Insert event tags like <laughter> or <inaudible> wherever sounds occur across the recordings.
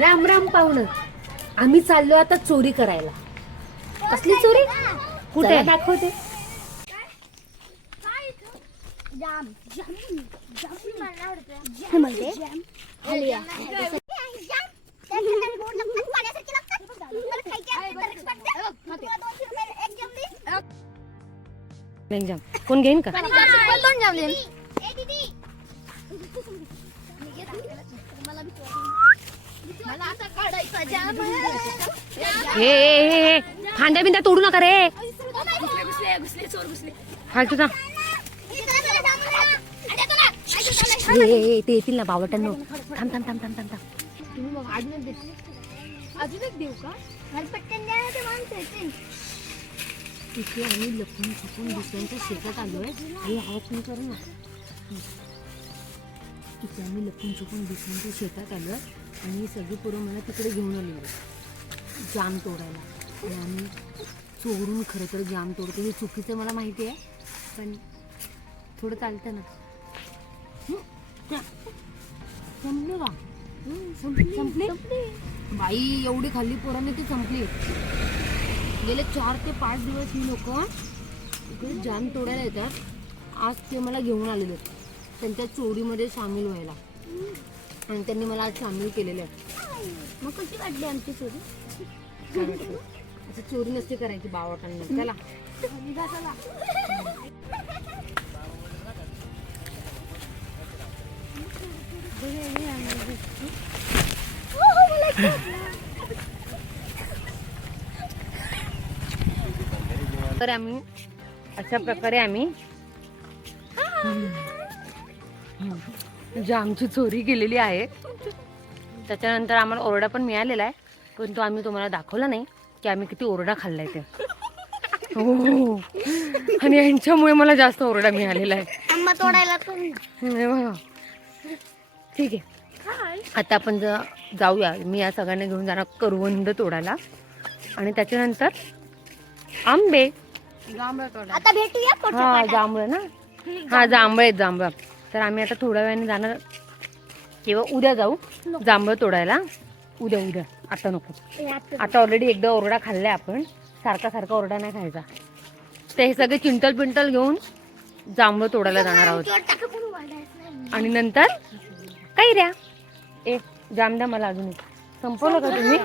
राम राम पाहुणं. आम्ही चाललो आता चोरी करायला. कसली चोरी? कुठे? दाखवते. हे कोण घेईन का? जाम हे हे. फांद्या बिंद्या तोडू नका रे. घुसले घुसले चोर घुसले. फालतू जा हे, हे, ते येतील ना बावटांनो थांब थांब थांब थांब थांब थांब. अजून एक देऊ. का. तिथे आम्ही लपून छपून दुसऱ्यांच्या शेतात आलोय. आणि आवाज नाही करू ना. तिथे आम्ही लपून छपून दुसऱ्यांच्या शेतात आलं आणि सगळी पोरं मला तिकडे घेऊन आलेली जाम तोडायला. आणि आम्ही चोरून खरं तर जाम तोडतो. हे चुकीचं मला माहिती आहे पण थोडं चालतं ना. त्या- संपले का? संपली संपली. बाई एवढी खाल्ली पोरांनी ती संपली. गेले चार ते पाच दिवस ही लोक इकडे जाम तोडायला येतात. आज ते मला घेऊन आलेले. आहेत त्यांच्या चोरीमध्ये सामील व्हायला. आणि त्यांनी मला आज सामील केलेले आहे. मग कशी वाटली आमची चोरी? असं चोरी नसते करायची बावटांना चला. तर आम्ही अशा प्रकारे आम्ही जामची चोरी केलेली आहे. त्याच्यानंतर आम्हाला ओरडा पण मिळालेला आहे पण तो आम्ही तुम्हाला दाखवला नाही की आम्ही किती ओरडा खाल्लाय ते. हो. आणि यांच्यामुळे मला जास्त ओरडा मिळालेला आहे. आंबा तोडायला पण. हे बघा. ठीक आहे. आता आपण ज जाऊया. मी या सगळ्यांना घेऊन जाणार करवंद तोडायला. आणि त्याच्यानंतर आंबे. आता भेटूया पुढच्या हा पाठात. जांभळ ना? हा जांभळ आहेत जांभळ. तर आम्ही आता थोड्या वेळाने जाणार. किंवा उद्या जाऊ. जांभळ तोडायला. उद्या उद्या. आता नको. आता ऑलरेडी एकदा ओरडा खाल्लाय आपण. सारखा सारखा ओरडा नाही खायचा. ते हे सगळे चिंटल पिंटल घेऊन जांभळ तोडायला जाणार आहोत. आणि नंतर? काही द्या. ए जाम द्या मला अजून एक. संपवलं का तुम्ही?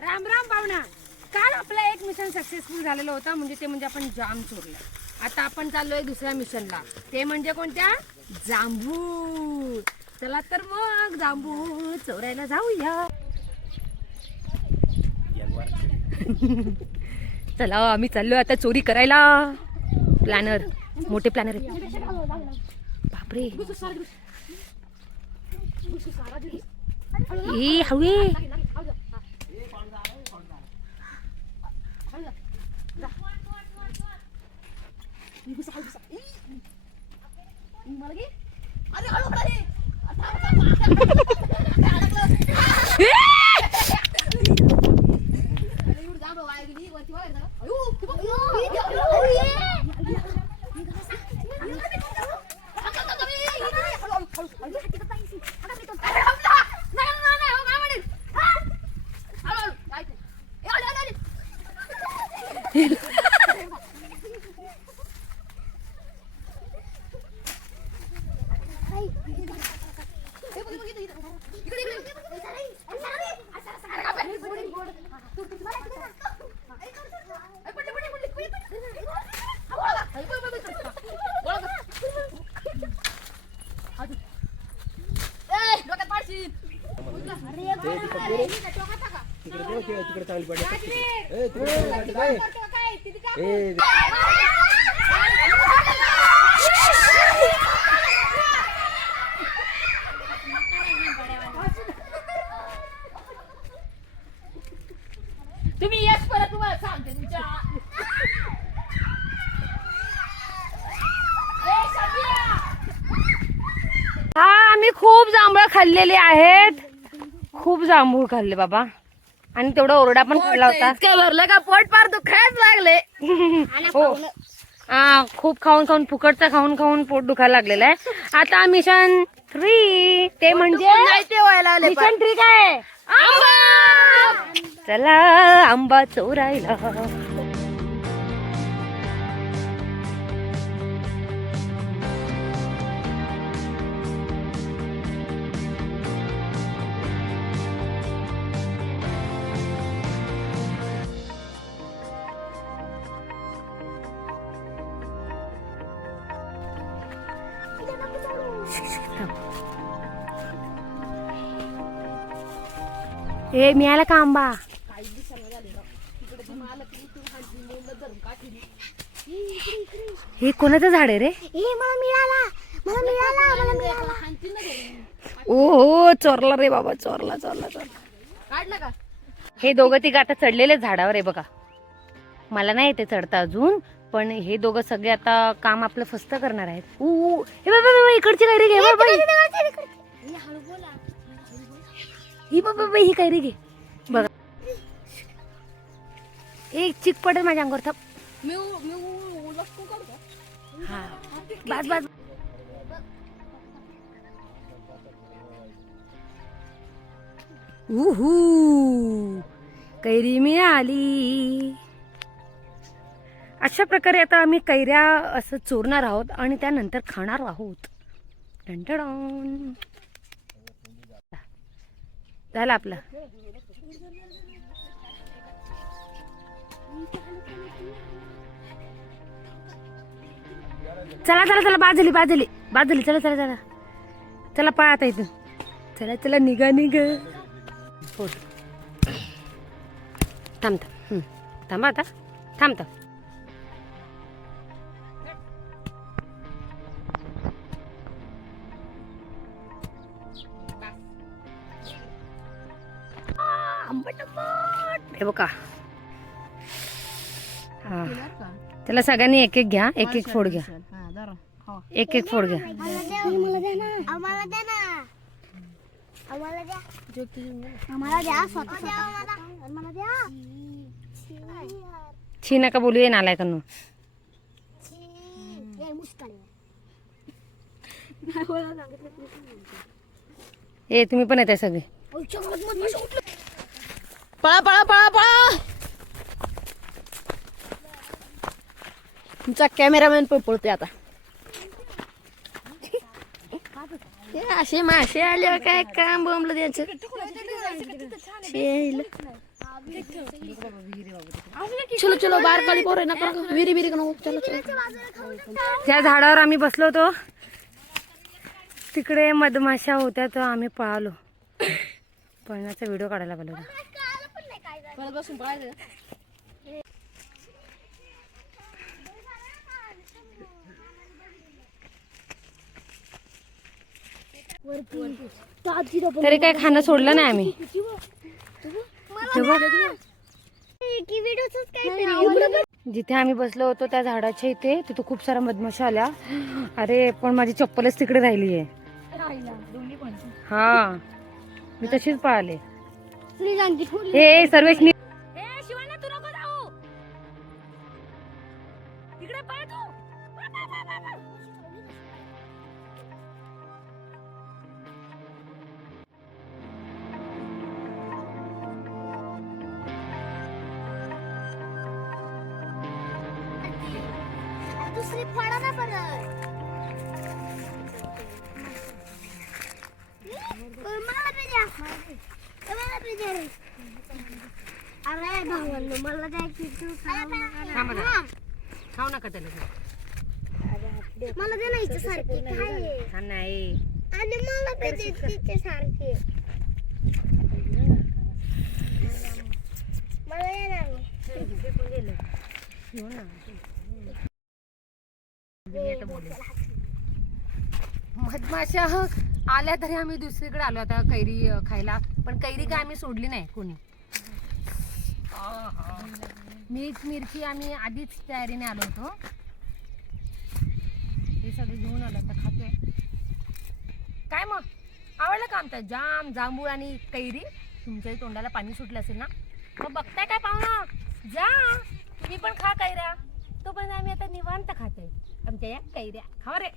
राम राम पाहुणा. काल आपलं एक मिशन सक्सेसफुल झालेलं होतं. म्हणजे ते म्हणजे आपण जाम चोरलं. आता आपण चाललोय दुसऱ्या मिशनला. ते म्हणजे कोणत्या? जांभूळ. चला तर मग जांभूळ चोरायला जाऊया. <laughs> चला आम्ही चाललोय आता चोरी करायला. प्लॅनर मोठे प्लॅनर बापरे. हवी. बापरे ए हवे तिकडे चांगली पडली ए, तिकडे चांगली पडली काय? ए, तुम्ही यश परत तुम्हाला सांगते तुमच्या ए, शबिया! हा आम्ही खूप जांभळ खाल्लेले आहेत. खूप जांभूळ खाल्ले बाबा. आणि तेवढा ओरडा पण खाल्ला होता. इतकं भरलं का? पोट पार दुखायच लागले <laughs> हो. हा खूप खाऊन खाऊन फुकटचा खाऊन खाऊन पोट दुखायला लागलेलं आहे. आता मिशन थ्री ते म्हणजे मिशन ट्रिक आहे? चला आंबा चोरायला. ए मिळाला का आंबा? हे कोणाचं झाड आहे रे? मला मिळाला. मला मिळाला मला मिळाला. ओ हो चोरला रे बाबा चोरला चोरला चोरला. काढलं का? हे दोघं तिघ आता चढलेले झाडावर आहे बघा. मला नाही येते चढता अजून पण हे दोघं सगळे आता काम आपलं फस्त करणार आहेत. ऊ. हे बाबा बाबा, इकडची काय रे घे बाबा हळू बोला. ही बाबा बाबा, ही काय रे घे एक चिक पडेल माझ्या अंगावर थांब. मी मी उ- उलटतो काढू का हा. बास बास उहू कैरी मिळाली अशा प्रकारे आता आम्ही कैऱ्या असं चोरणार आहोत आणि त्यानंतर खाणार आहोत. झालं आपलं. चला चला चला बाजली बाजली. बाजली चला चला चला. चला पाहता आता चला चला निघा निघ. हो थांब थांब. थांबा आता. थांब थांब. हे बघा. हा. त्याला सगळ्यांनी एक एक घ्या एक एक फोड घ्या. हा एक एक फोड घ्या. छी नका बोलू ये ए मुस्कान. ए तुम्ही पण येताय सगळे. पळा पळा पळा पळा. आमचा कॅमेरामॅन पण पळतोय आता. असे मासे आले काय काम बमलं त्यांचं? चलो चलो बार काळी पोर ना विरी विहिरी नको चलो त्या ज्या झाडावर आम्ही बसलो होतो. तिकडे मधमाशा होत्या तर आम्ही पळालो पळण्याचा व्हिडिओ काढायला पाहिजे बसून पळायचं. तरी काय खाणं सोडलं नाही आम्ही. जिथे आम्ही बसलो होतो त्या झाडाच्या इथे तिथे खूप साऱ्या मधमाशा आल्या. अरे पण माझी चप्पलच तिकडे राहिली आहे. हा. मी तशीच पळाले. हे सर्वेश दुसरी फळा ना परत. मला रे. अरे भावांनो मला द्या की तू थांबा जरा. खाऊ नका त्याला. मला दे ना हिच्या सारखी काय आहे? हा नाही आणि मला बी दे तिच्या सारखी मला येणार मधमाशा आल्या तरी आम्ही दुसरीकडे आलो आता कैरी खायला. पण कैरी काय आम्ही सोडली नाही कोणी. मीठ मिरची आम्ही आधीच तयारीने आलो होतो. हे सगळं घेऊन आलो आता खातोय. काय मग? आवडलं का आमचं? जाम जांभूळ आणि कैरी. तुमच्याही तोंडाला पाणी सुटलं असेल ना? मग बघताय काय पाहुणा? जा. तुम्ही पण खा कैऱ्या. तोपर्यंत आम्ही आता निवांत खाते आमच्या या कैऱ्या खावा रे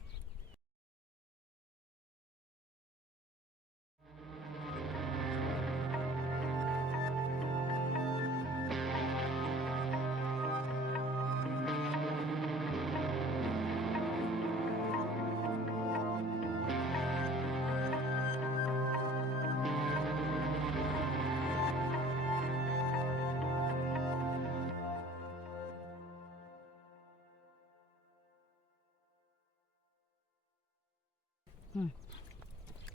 हं.